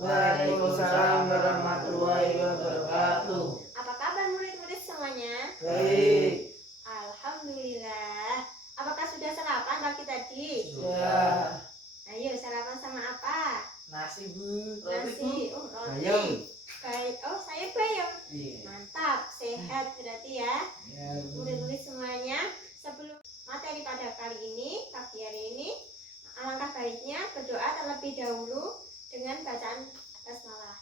Waalaikumsalam warahmatullahi wabarakatuh. Apa kabar murid-murid semuanya? Baik. Alhamdulillah. Apakah sudah sarapan pagi tadi? Sudah. Ayo sarapan sama apa? Nasi, Bu. Nasi. Oh, roti. Bayam. Baik. Oh, saya bayam. Iya. Mantap, sehat berarti ya. Ya, Bu. Murid-murid semuanya, sebelum materi pada kali ini, pagi hari ini, alangkah baiknya berdoa terlebih dahulu dengan bacaan basmalah.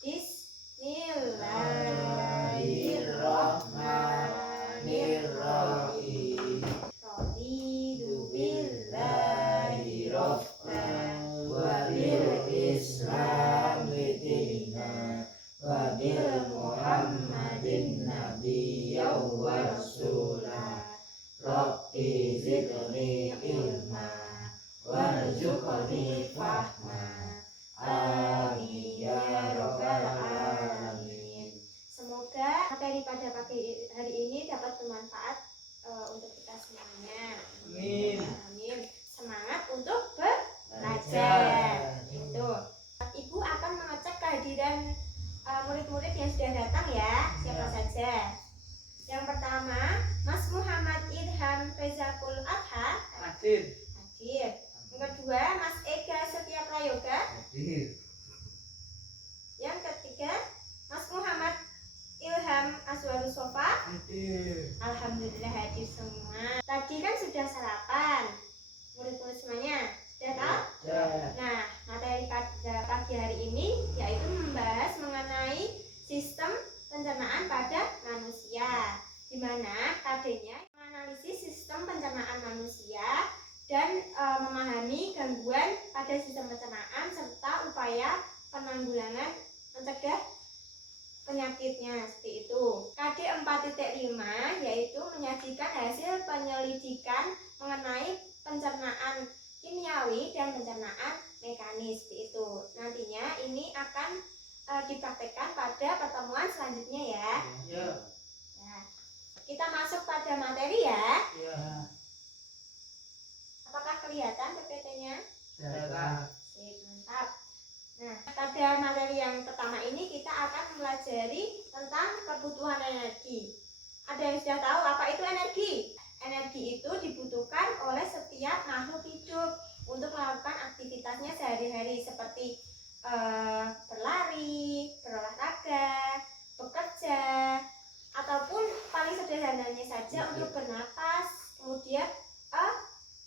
Bismillahirrahmanirrahim. Raditu billahi rabban wa bil islami dinan wa bil muhammadin nabiyyan wa rasulah. Rabbi zidni ilma warzuqni fahma. Amin ya rabbal alamin. Semoga materi pada pagi hari ini dapat bermanfaat untuk kita semuanya. Amin. Amin. Semangat untuk belajar. Itu. Ibu akan mengecek kehadiran murid-murid yang sudah datang ya. Siapa saja? Yang pertama, Mas Muhammad Ilham Rezakul Adha. Hadir. Hadir. Yang kedua, Mas Ega Setia Prayoga. Hadir. Yang ketiga, Mas Muhammad Ilham Azwarus Sofa. Hadir. Alhamdulillah hadir semua. Tadi kan sudah sarapan, murid-murid semuanya. Sudah tahu? Ya. Nah, materi pada pagi hari ini yaitu membahas mengenai sistem pencernaan pada manusia, di mana KD-nya menganalisis sistem pencernaan manusia dan memahami gangguan pada sistem pencernaan serta upaya penanggulangan mencegah penyakitnya seperti itu. KD 4.5 yaitu menyajikan hasil penyelidikan mengenai pencernaan kimiawi dan pencernaan mekanis seperti itu. Nantinya ini akan dipraktekkan pada pertemuan selanjutnya ya. Ya. Nah, kita masuk pada materi ya. Ya. Apakah kelihatan PPT-nya? Ya. Sip, mantap. Nah, pada materi yang pertama ini kita akan mempelajari tentang kebutuhan energi. Ada yang sudah tahu apa itu energi? Energi itu dibutuhkan oleh setiap makhluk hidup untuk melakukan aktivitasnya sehari-hari seperti berlari, berolahraga, bekerja, ataupun paling sederhananya saja untuk bernapas, kemudian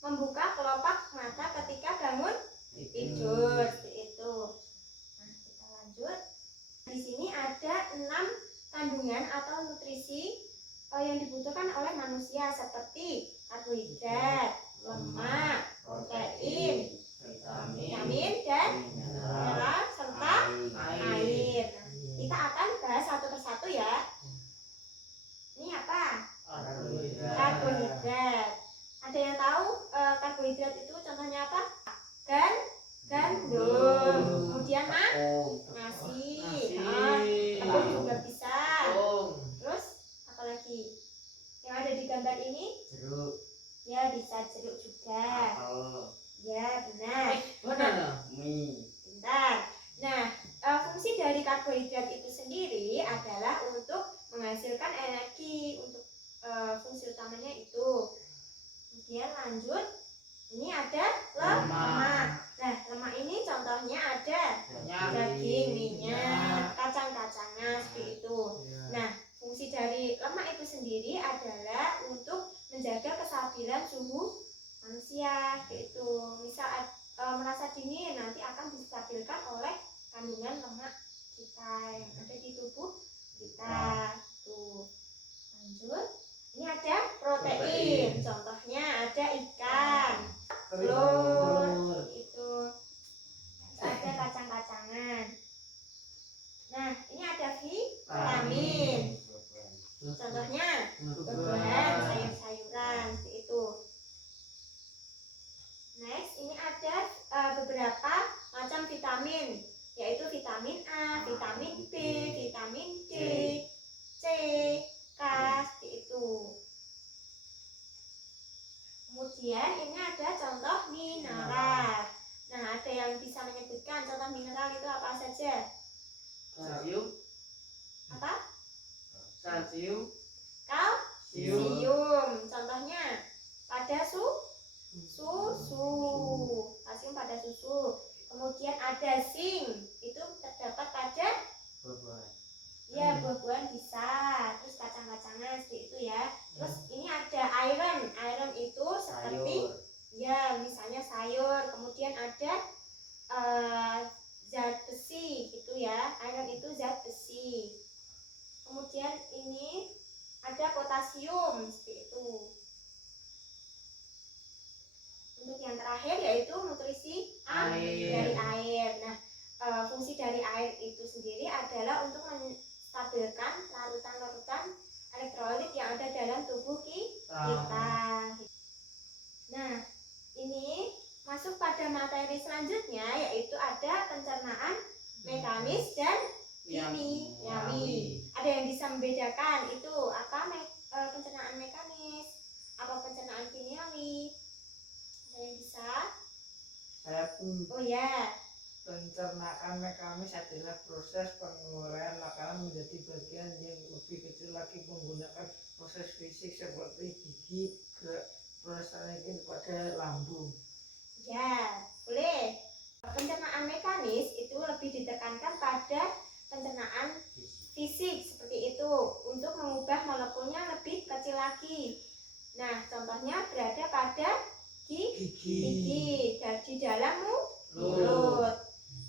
membuka kelopak mata ketika bangun tidur seperti itu. Nah, kita lanjut. Di sini ada 6 kandungan atau nutrisi yang dibutuhkan oleh manusia seperti karbohidrat, lemak, protein, vitamin dan mineral serta air. Nah, kita akan bahas satu persatu ya. Ini apa? Karbohidrat. Ada yang tahu karbohidrat itu contohnya apa? Gandum. Kemudian nasi. Tepung juga bisa. Terus apa lagi? Yang ada di gambar ini? Jeruk. Ya, bisa jeruk juga. Ya, benar. Mie. Pintar. Nah, fungsi dari karbohidrat itu sendiri adalah untuk menghasilkan energi untuk fungsi utamanya itu. Kemudian lanjut, ini ada lemak. Nah, lemak ini contohnya ada daging, minyak, kacang-kacangan seperti itu. Nah, fungsi dari lemak itu sendiri adalah untuk menjaga kestabilan suhu manusia seperti itu. Misal merasa dingin, nanti akan distabilkan oleh kandungan lemak kita yang ada di tubuh kita. Tuh. Lanjut. Ini ada protein. Contohnya ada ikan, telur, itu. Ada kacang-kacangan. Nah, ini ada vitamin. Contohnya buah-buahan, sayur-sayuran, seperti itu. Next, ini ada beberapa macam vitamin, yaitu vitamin A, vitamin B, vitamin D, C, K, seperti itu. Kemudian ini ada contoh mineral. Nah, ada yang bisa menyebutkan contoh mineral itu kalsium, kalsium. Contohnya pada susu, kalsium pada susu. Kemudian ada zinc, itu terdapat pada ya buah-buahan bisa, terus kacang-kacangan seperti itu ya. Terus ini ada iron itu seperti ya misalnya sayur. Kemudian ada zat besi gitu ya, iron itu zat besi. Kemudian ini ada potasium seperti itu. Untuk yang terakhir yaitu nutrisi dari air. Nah, fungsi dari air itu sendiri adalah untuk menstabilkan larutan-larutan elektrolit yang ada dalam tubuh kita. Nah, ini masuk pada materi selanjutnya yaitu ada pencernaan mekanis dan kimiawi. Ada yang bisa membedakan itu apa pencernaan mekanis, apa pencernaan kimiawi? Ada yang bisa? Saya pun. Oh ya. Pencernaan mekanis adalah proses penguraian makanan menjadi bagian yang lebih kecil lagi menggunakan proses fisik seperti gigi, proses pada lambung. Ya, boleh. Pencernaan mekanis itu lebih ditekankan pada pencernaan fisik seperti itu untuk mengubah molekulnya lebih kecil lagi. Nah, contohnya berada pada gigi dan di dalam mulut.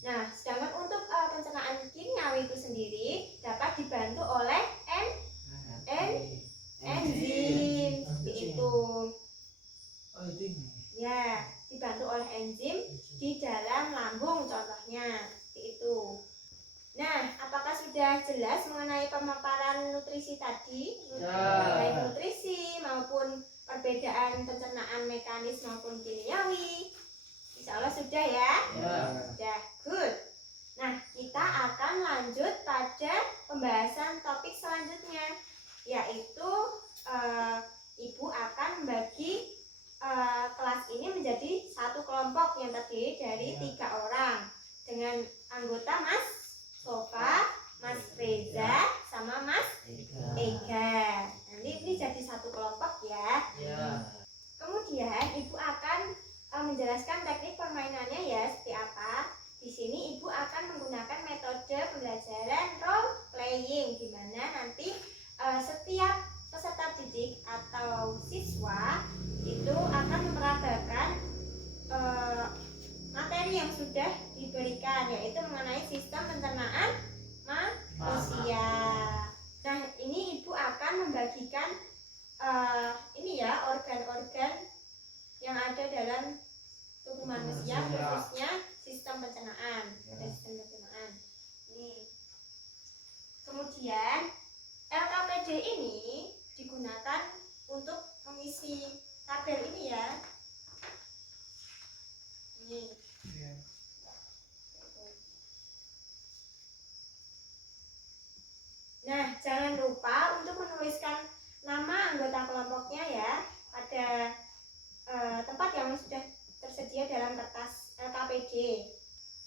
Nah, sedangkan untuk pencernaan kimiawi itu sendiri dapat dibantu oleh enzim seperti itu. Oh, itu Ya, dibantu oleh enzim di dalam lambung contohnya seperti itu. Nah, apakah sudah jelas mengenai pemaparan nutrisi tadi? Baik nutrisi maupun perbedaan pencernaan mekanis maupun kimiawi. Insya Allah sudah ya? Sudah, good. Nah, kita akan lanjut pada pembahasan topik selanjutnya, yaitu Ibu akan membagi kelas ini menjadi satu kelompok yang terdiri dari 3 orang dengan anggota Mas Sofa, Mas Reza, sama Mas Ega. Nanti ini jadi satu kelompok ya. Kemudian Ibu akan menjelaskan teknik permainannya ya seperti apa. Di sini Ibu akan menggunakan metode pembelajaran role playing, di mana nanti setiap peserta didik atau siswa itu akan memperagakan materi yang sudah diberikan, yaitu mengenai sistem pencernaan manusia. Nah, ini Ibu akan membagikan ini ya organ-organ yang ada dalam tubuh manusia, khususnya sistem pencernaan. Nih. Kemudian LKPD ini digunakan untuk mengisi tabel ini ya. Ini. Nah, jangan lupa untuk menuliskan nama anggota kelompoknya ya pada tempat yang sudah tersedia dalam kertas LKPD.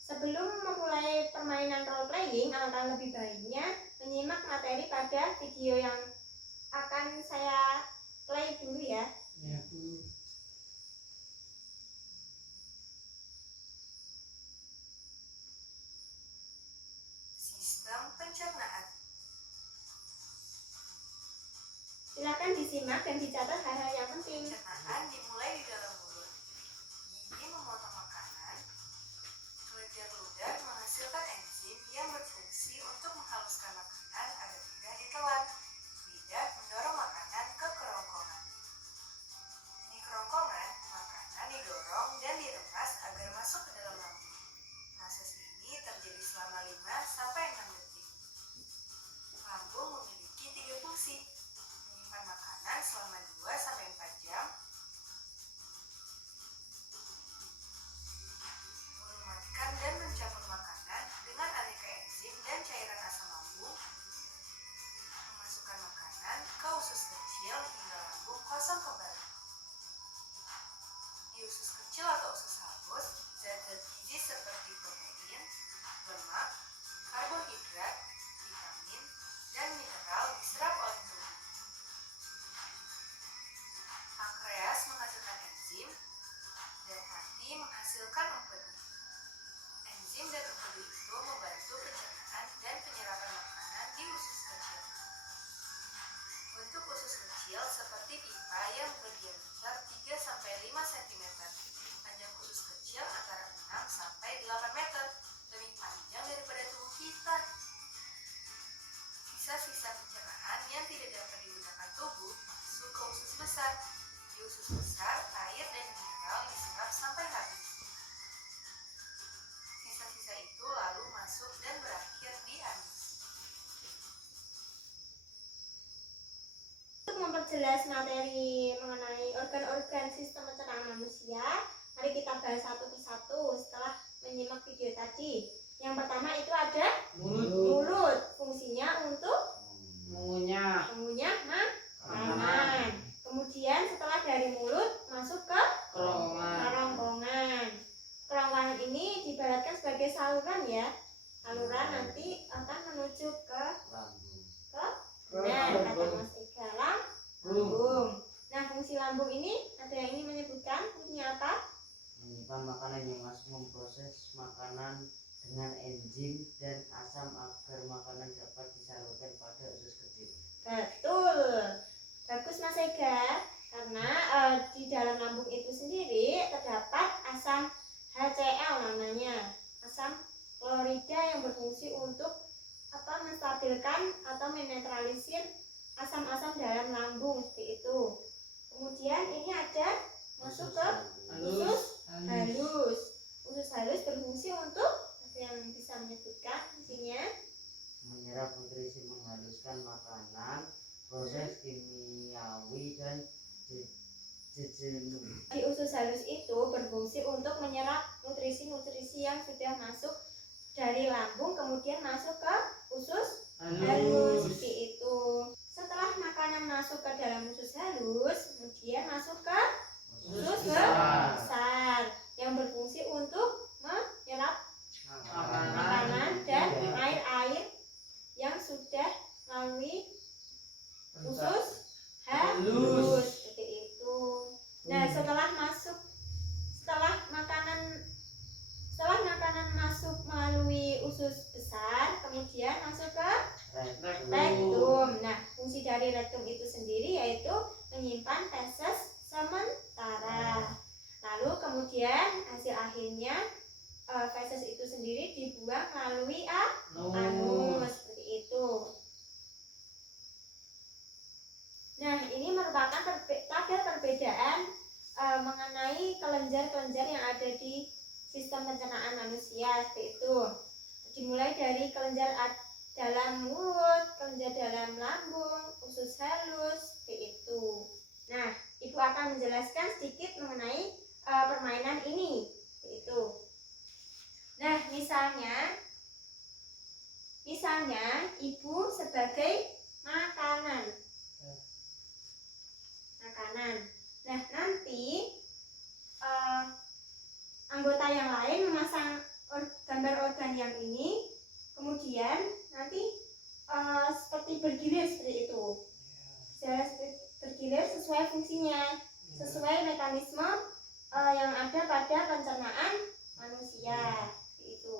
Sebelum memulai permainan role playing, alangkah lebih baiknya menyimak materi pada video yang akan saya play dulu ya. Sistem pencernaan. Silakan disimak dan dicatat hal-hal yang penting. Pencernaan dimulai di dalam mulut. Gigi memotong makanan. Kelenjar ludah menghasilkan enzim yang berfungsi untuk menghaluskan makanan agar mudah ditelan. Lidah mendorong makanan ke kerongkongan. Di kerongkongan, makanan didorong dan diremas agar masuk ke dalam lambung. Proses ini terjadi selama 5-6 detik. Lambung memiliki 3 fungsi. Menyimpan makanan selama 2-4 jam, membahas materi mengenai organ-organ sistem pencernaan manusia, mari kita bahas satu persatu setelah menyimak video tadi. Yang pertama itu ada mulut. Fungsinya untuk mengunyah makanan. Kemudian setelah dari mulut masuk ke kerongkongan. kerongkongan. Kerongkongan ini diibaratkan sebagai saluran ya. Saluran nanti akan menuju ke kata Mas Ega, lambung. Nah, fungsi lambung ini ada yang ingin menyebutkan fungsinya apa? Menyimpan makanan yang masuk, memproses makanan dengan enzim dan asam agar makanan dapat disalurkan pada usus kecil. Betul. Bagus Mas Ega. Karena di dalam lambung itu sendiri terdapat asam HCl namanya. Asam klorida yang berfungsi untuk menstabilkan atau menetralisir asam-asam dalam lambung seperti itu. Kemudian ini ada masuk ke usus halus. Usus halus berfungsi untuk apa yang bisa menyebutkan fungsinya? Menyerap nutrisi, menghaluskan makanan, proses kimiawi dan jejenuh. Di usus halus itu berfungsi untuk menyerap nutrisi-nutrisi yang sudah masuk dari lambung kemudian masuk ke usus halus seperti itu. Setelah makanan masuk ke dalam usus halus, kemudian masuk ke usus besar yang berfungsi untuk menyerap makanan dan air-air yang sudah melalui usus halus seperti itu. Nah, setelah makanan masuk melalui usus besar, kemudian masuk ke rektum. Nah, fungsi dari rektum itu sendiri yaitu menyimpan feses sementara. Lalu kemudian hasil akhirnya feses itu sendiri dibuang melalui anus seperti itu. Nah, ini merupakan tabel perbedaan mengenai kelenjar-kelenjar yang ada di sistem pencernaan manusia seperti itu. Dimulai dari kelenjar dalam mulut, kelenjar dalam lambung, usus halus seperti itu. Nah, Ibu akan menjelaskan sedikit mengenai permainan ini seperti itu. Nah, misalnya Ibu sebagai makanan. Nah, nanti anggota yang lain memasang gambar organ yang ini, kemudian nanti seperti bergilir seperti itu. Bergilir sesuai fungsinya, sesuai mekanisme yang ada pada pencernaan manusia seperti itu.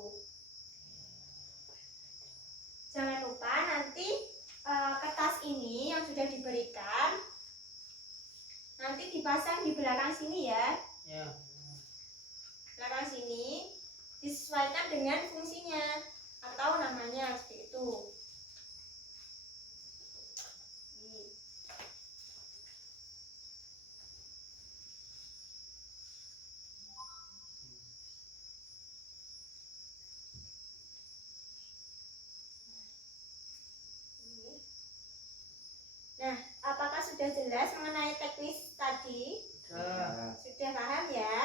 Jangan lupa nanti kertas ini yang sudah diberikan nanti dipasang di belakang sini ya. Belakang sini disesuaikan dengan fungsinya atau namanya seperti itu. Nah, apakah sudah jelas mengenai teknis tadi? Sudah paham ya?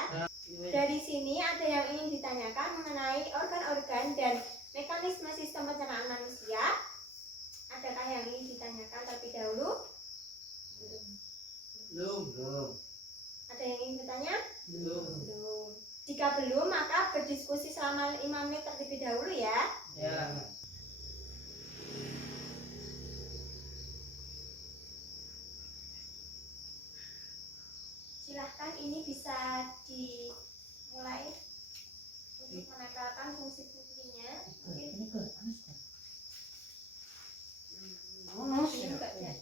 Dari sini ada yang ingin ditanyakan mengenai organ-organ dan mekanisme sistem pencernaan manusia. Adakah yang ingin ditanyakan terlebih dahulu? Belum. Ada yang ingin bertanya? Belum. Jika belum, maka berdiskusi selama 5 menit terlebih dahulu ya. Ya. Silahkan, ini bisa dimulai untuk menempelkan fungsi-fungsinya. Mungkin ini enggak ya?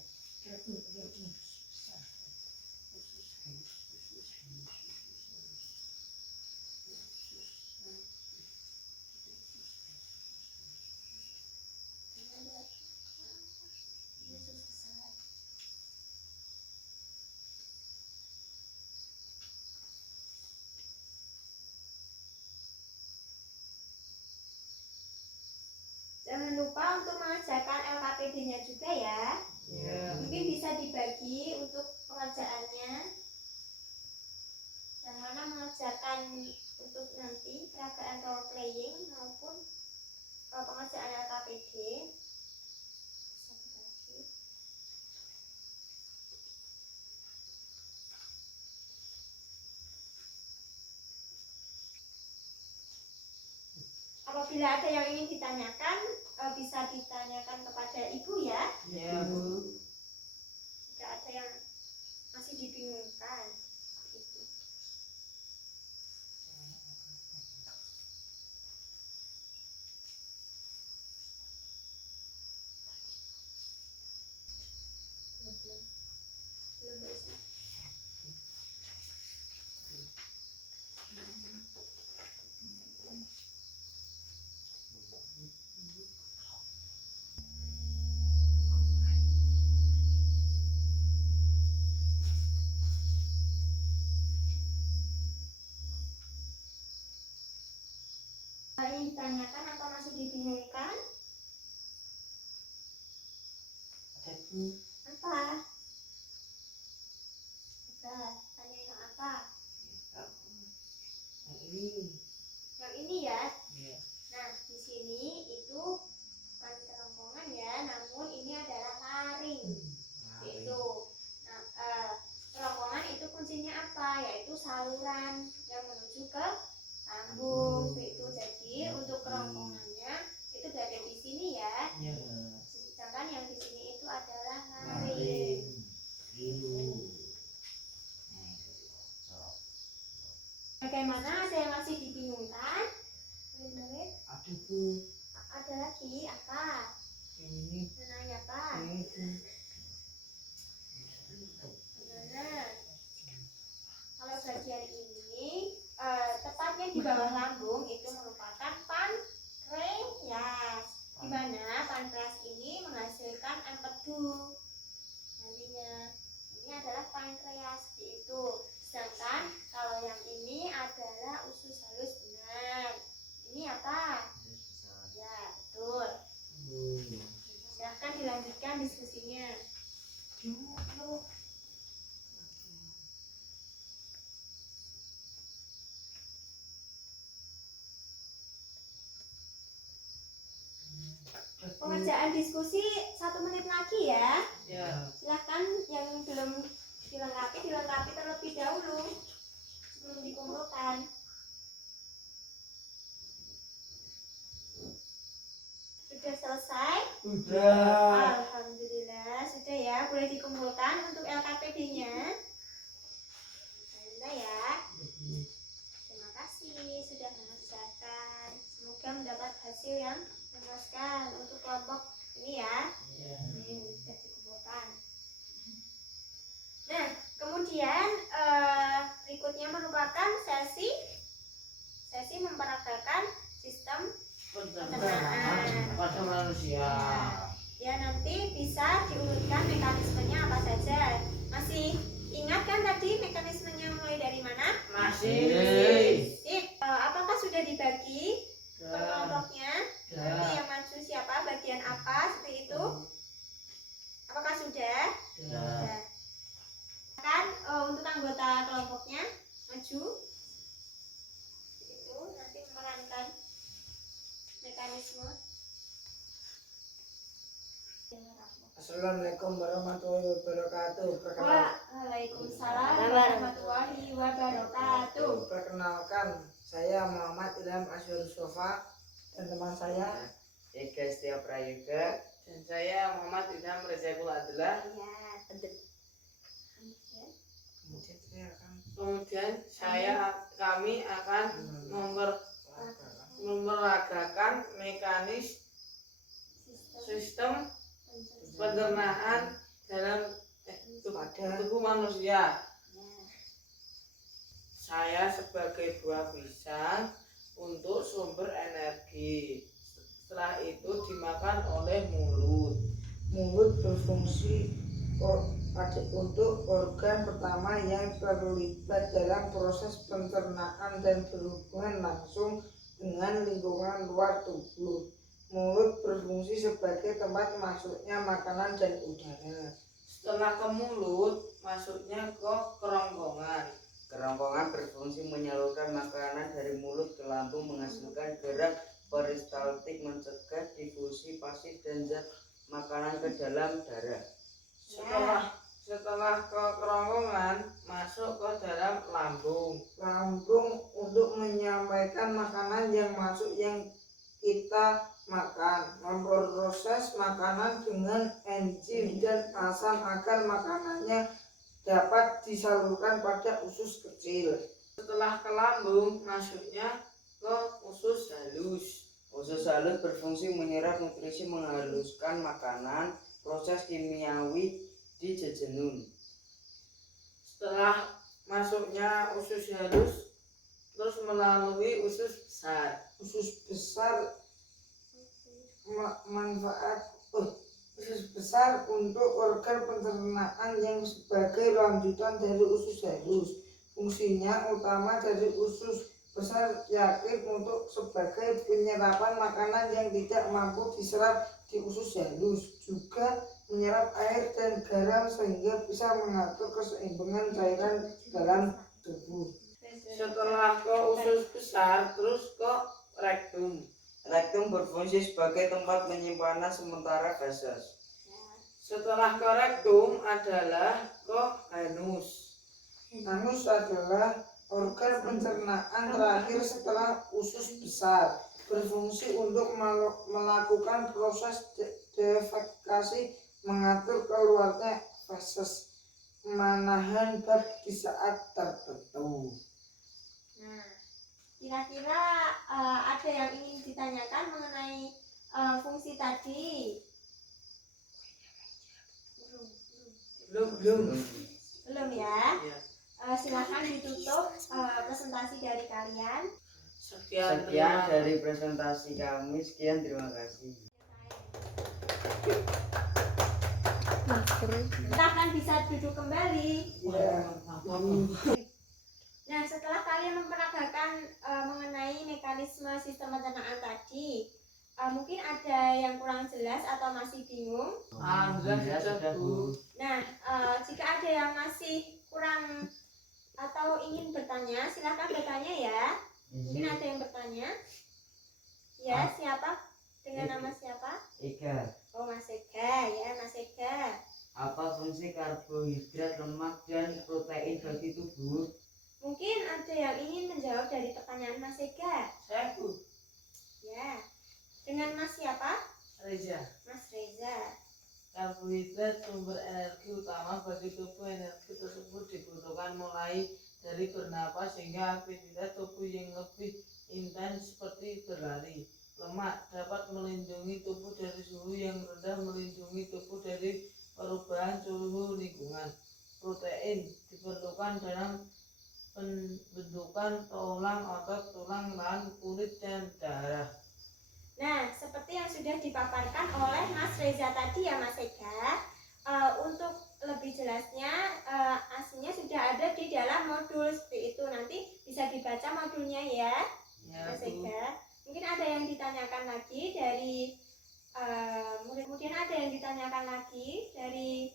Jangan lupa untuk mengerjakan LKPD-nya juga ya. Ya. Mungkin bisa dibagi untuk pengerjaannya. Yang mana mengerjakan untuk nanti peragaan role playing maupun pengerjaan LKPD. Bisa dibagi. Apabila ada yang ingin ditanyakan, bisa ditanyakan kepada ibu ya. Ya, Bu. Jika ada yang masih dibingungkan. Gitu. Belum bisa. Ingin ditanyakan atau masih dibingungkan? Ada, Bu. Apa? Udah, tanya yang apa? Yang ini. Yang ini ya. Ya. Nah, di sini itu bukan kerongkongan ya, namun ini adalah laring. Itu. Nah, kerongkongan itu kuncinya apa? Yaitu saluran yang menuju ke lambung. Itu jadi untuk kerongkongannya itu berada di sini ya. Ya. Sedangkan yang di sini itu adalah laring. Bagaimana? Ada yang masih dibingungkan? Murid-murid? Ada, Bu. Ada lagi apa? Yang ini. Menanya apa? Yang itu. Nah, kalau bagian ini tepatnya di bawah lambung itu merupakan pankreas. Di mana pankreas ini menghasilkan empedu. Nantinya ini adalah pankreas itu. Sedangkan kalau yang ini adalah usus halus benar. Ini apa? Ya, betul. Silahkan dilanjutkan diskusinya. Pengerjaan diskusi 1 menit lagi ya. Ya. Silahkan yang belum dilengkapi terlebih dahulu sebelum dikumpulkan. Sudah selesai? Sudah. Alhamdulillah sudah ya. Boleh dikumpulkan untuk LKPD-nya. Alhamdulillah ya. Terima kasih sudah mengerjakan. Semoga mendapat hasil yang memuaskan untuk kelompok ini ya. Ini sudah dikumpulkan. Nah, kemudian berikutnya merupakan sesi memperagakan sistem Pencernaan pada manusia. ya nanti bisa diurutkan mekanismenya apa saja. Masih ingat kan tadi mekanismenya mulai dari mana? Masih. Sip. Apakah sudah dibagi per kelompoknya? Nanti yang maju siapa? Bagian apa? Seperti itu. Apakah sudah? Sudah. Kan untuk anggota kelompoknya maju. Itu nanti memerankan mekanisme. Assalamualaikum warahmatullahi wabarakatuh. Waalaikumsalam warahmatullahi wabarakatuh. Perkenalkan, saya Muhammad Ilham Asyur Sofa dan teman saya Ega Setia Prayoga dan saya Muhammad Ilham Rezekul Adalah. Kemudian kami akan memeragakan mekanis sistem pencernaan dalam tubuh manusia. Saya sebagai buah pisang untuk sumber energi. Setelah itu dimakan oleh mulut. Mulut berfungsi untuk organ pertama yang terlibat dalam proses pencernaan dan berhubungan langsung dengan lingkungan luar tubuh. Mulut berfungsi sebagai tempat masuknya makanan dan udara. Setelah ke mulut, masuknya ke kerongkongan. Kerongkongan berfungsi menyalurkan makanan dari mulut ke lambung, menghasilkan gerak peristaltik, mencegah difusi pasif dan zat makanan ke dalam darah. Setelah ke kerongkongan, masuk ke dalam lambung. Lambung untuk menyampaikan makanan yang masuk yang kita makan, memproses makanan dengan enzim dan asam agar makanannya dapat disalurkan pada usus kecil. Setelah ke lambung, masuknya ke usus halus. Usus halus berfungsi menyerap nutrisi, menghaluskan makanan, proses kimiawi di jejunum. Setelah masuknya usus halus, terus melalui usus besar. Usus besar usus besar untuk organ pencernaan yang sebagai lanjutan dari usus halus. Fungsinya utama dari usus besar yakni untuk sebagai penyerapan makanan yang tidak mampu diserap di usus halus, juga menyerap air dan garam sehingga bisa mengatur keseimbangan cairan dalam tubuh. Setelah ke usus besar, terus ke rektum. Rektum berfungsi sebagai tempat penyimpanan sementara gases. Setelah ke rektum adalah ke anus. Anus adalah organ pencernaan terakhir setelah usus besar, berfungsi untuk melakukan proses defekasi, mengatur keluarnya feses, menahan bab di saat tertentu. Nah, kira-kira ada yang ingin ditanyakan mengenai fungsi tadi? Belum ya? Silakan ditutup presentasi dari kalian. Sekian dari presentasi kami. Sekian, terima kasih. Silahkan bisa duduk kembali. Ya. Nah, setelah kalian memperagakan mengenai mekanisme sistem pencernaan tadi, mungkin ada yang kurang jelas atau masih bingung. Alhamdulillah sudah, Bu. Nah, jika ada yang masih kurang atau ingin bertanya, silahkan bertanya ya. Mungkin ada yang bertanya. Ya, siapa? Dengan nama siapa? Ega. Oh, Mas Ega ya, Mas Ega. Apa fungsi karbohidrat, lemak, dan protein bagi tubuh? Mungkin ada yang ingin menjawab dari pertanyaan Mas Ega. Saya, Bu. Ya. Dengan Mas siapa? Reza. Mas Reza. Karbohidrat sumber energi utama bagi tubuh. Energi tersebut dibutuhkan mulai dari bernapas hingga aktivitas tubuh yang lebih intens seperti berlari. Lemak dapat melindungi tubuh dari suhu yang rendah, melindungi tubuh dari perubahan suhu lingkungan. Protein diperlukan dalam pembentukan tulang, otot, tulang, dan kulit dan darah. Nah, seperti yang sudah dipaparkan oleh Mas Reza tadi ya Mas Ega, untuk lebih jelasnya aslinya sudah ada di dalam modul seperti itu. Nanti bisa dibaca modulnya ya, Mas Ega. Mungkin ada yang ditanyakan lagi dari kemudian ada yang ditanyakan lagi dari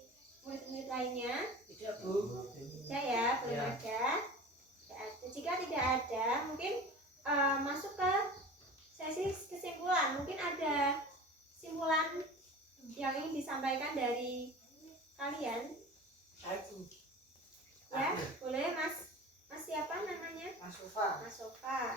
murid-murid lainnya. Tidak, Bu. Tidak ya, belum Ya. ada. Jika tidak ada, mungkin masuk ke sesi kesimpulan. Mungkin ada kesimpulan yang ingin disampaikan dari kalian. Aku. Ya, boleh Mas siapa namanya? Mas Sofa. Mas Sofa.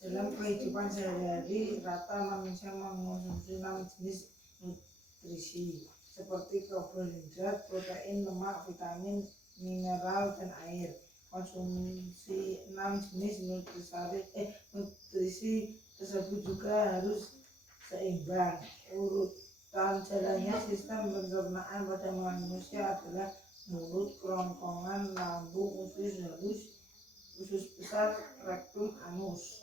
Dalam kehidupan sehari-hari, rata manusia mengonsumsi 6 jenis nutrisi seperti karbohidrat, protein, lemak, vitamin, mineral, dan air. Konsumsi 6 jenis nutrisi tersebut juga harus seimbang. Urutan jalannya sistem pencernaan pada manusia adalah mulut, kerongkongan, lambung, usus halus, usus besar, rektum, anus.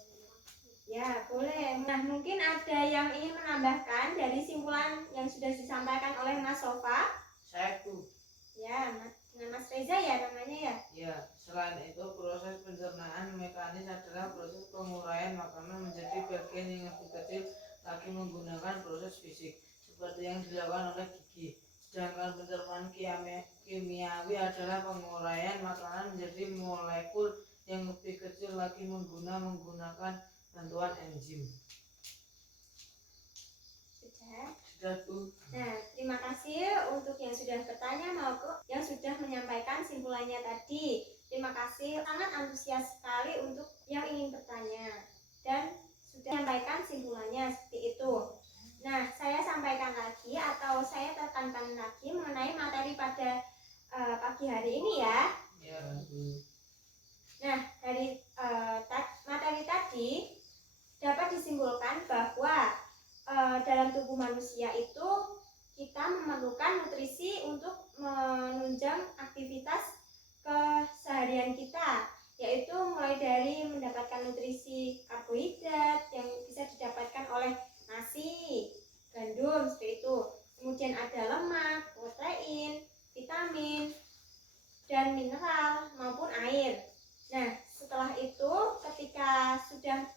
Ya, boleh. Nah, mungkin ada yang ingin menambahkan dari simpulan yang sudah disampaikan oleh Mas Sofa. Saya, Bu. Ya, dengan Mas Reza ya namanya ya. Ya, selain itu proses pencernaan mekanis adalah proses penguraian makanan menjadi bagian yang lebih kecil laki menggunakan proses fisik seperti yang dilakukan oleh gigi. Sedangkan pencernaan kimiawi adalah penguraian makanan menjadi molekul yang lebih kecil lagi menggunakan bantuan enzim. Sudah Bu. Nah, terima kasih untuk yang sudah bertanya maupun yang sudah menyampaikan simpulannya tadi. Terima kasih, sangat antusias sekali untuk yang ingin bertanya dan sudah menyampaikan simpulannya seperti itu. Nah, saya sampaikan lagi atau saya tekankan lagi mengenai materi pada pagi hari ini ya. Ya Bu. Nah, dari materi tadi dapat disimpulkan bahwa dalam tubuh manusia itu kita memerlukan nutrisi untuk menunjang aktivitas keseharian kita, yaitu mulai dari mendapatkan nutrisi karbohidrat yang bisa didapatkan oleh nasi, gandum seperti itu. Kemudian ada lemak, protein, vitamin, dan mineral maupun air. Nah, setelah itu ketika sudah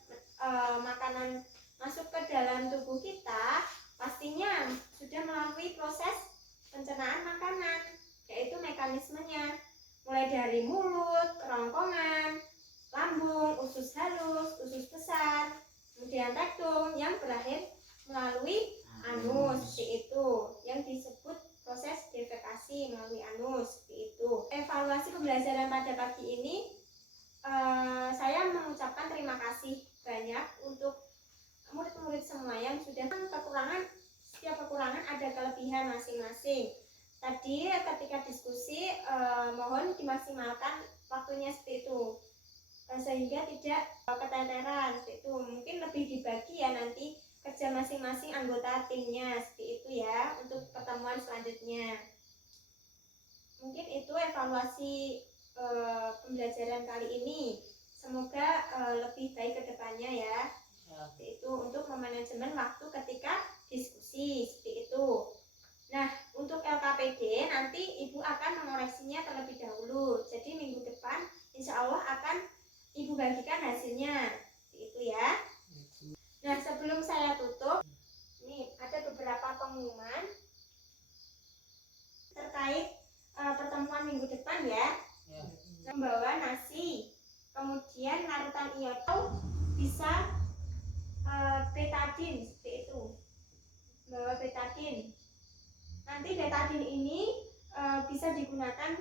makanan masuk ke dalam tubuh kita, pastinya sudah melalui proses pencernaan makanan, yaitu mekanismenya mulai dari mulut, kerongkongan, lambung, usus halus, usus besar, kemudian rektum yang berakhir melalui anus, seperti itu yang disebut proses defekasi melalui anus, seperti itu. Evaluasi pembelajaran pada pagi ini saya mengucapkan terima kasih banyak untuk murid-murid semua yang sudah kekurangan. Setiap kekurangan ada kelebihan masing-masing. Tadi ketika diskusi mohon dimaksimalkan waktunya seperti itu sehingga tidak keteteran seperti itu. Mungkin lebih dibagi ya nanti kerja masing-masing anggota timnya seperti itu ya untuk pertemuan selanjutnya. Mungkin itu evaluasi pembelajaran kali ini. Semoga lebih baik ke depannya ya. Itu untuk memanajemen waktu ketika diskusi seperti itu. Nah, untuk LKPD nanti Ibu akan mengoreksinya terlebih dahulu. Jadi minggu depan insya Allah akan Ibu bagikan hasilnya seperti itu ya. Nah, sebelum saya tutup, ini ada beberapa pengumuman terkait pertemuan minggu depan ya. Membawa nasi, kemudian larutan iodin bisa betadin seperti itu, bawa betadin. Nanti betadin ini bisa digunakan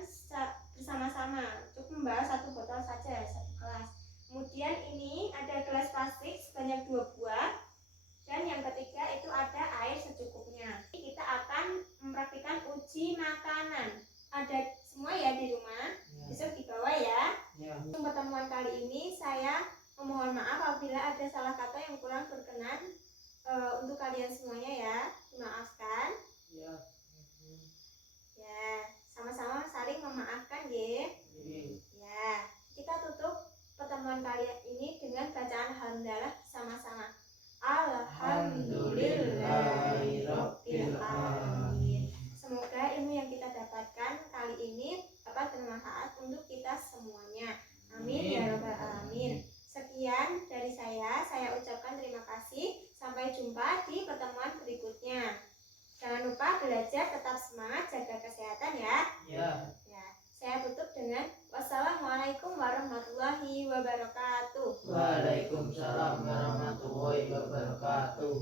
bersama-sama, cukup membawa 1 botol saja, 1 gelas. Kemudian ini ada gelas plastik sebanyak 2 buah, dan yang ketiga itu ada air secukupnya. Kita akan mempraktikkan uji makanan. Ada semua ya di rumah, besok dibawa ya. Untuk pertemuan kali ini saya memohon maaf apabila ada salah kata yang kurang berkenan untuk kalian semuanya ya, dimaafkan. Ya, sama-sama saling memaafkan ya. Ya, kita tutup pertemuan kali ini dengan bacaan hamdalah sama-sama. Alhamdulillahirabbil alamin. Semoga ilmu yang kita dapatkan kali ini dapat bermanfaat untuk kita semuanya. Amin ya rabbal alamin. Sekian dari saya ucapkan terima kasih. Sampai jumpa di pertemuan berikutnya. Jangan lupa belajar, tetap semangat, jaga kesehatan ya. Ya. Saya tutup dengan wassalamualaikum warahmatullahi wabarakatuh. Waalaikumsalam warahmatullahi wabarakatuh.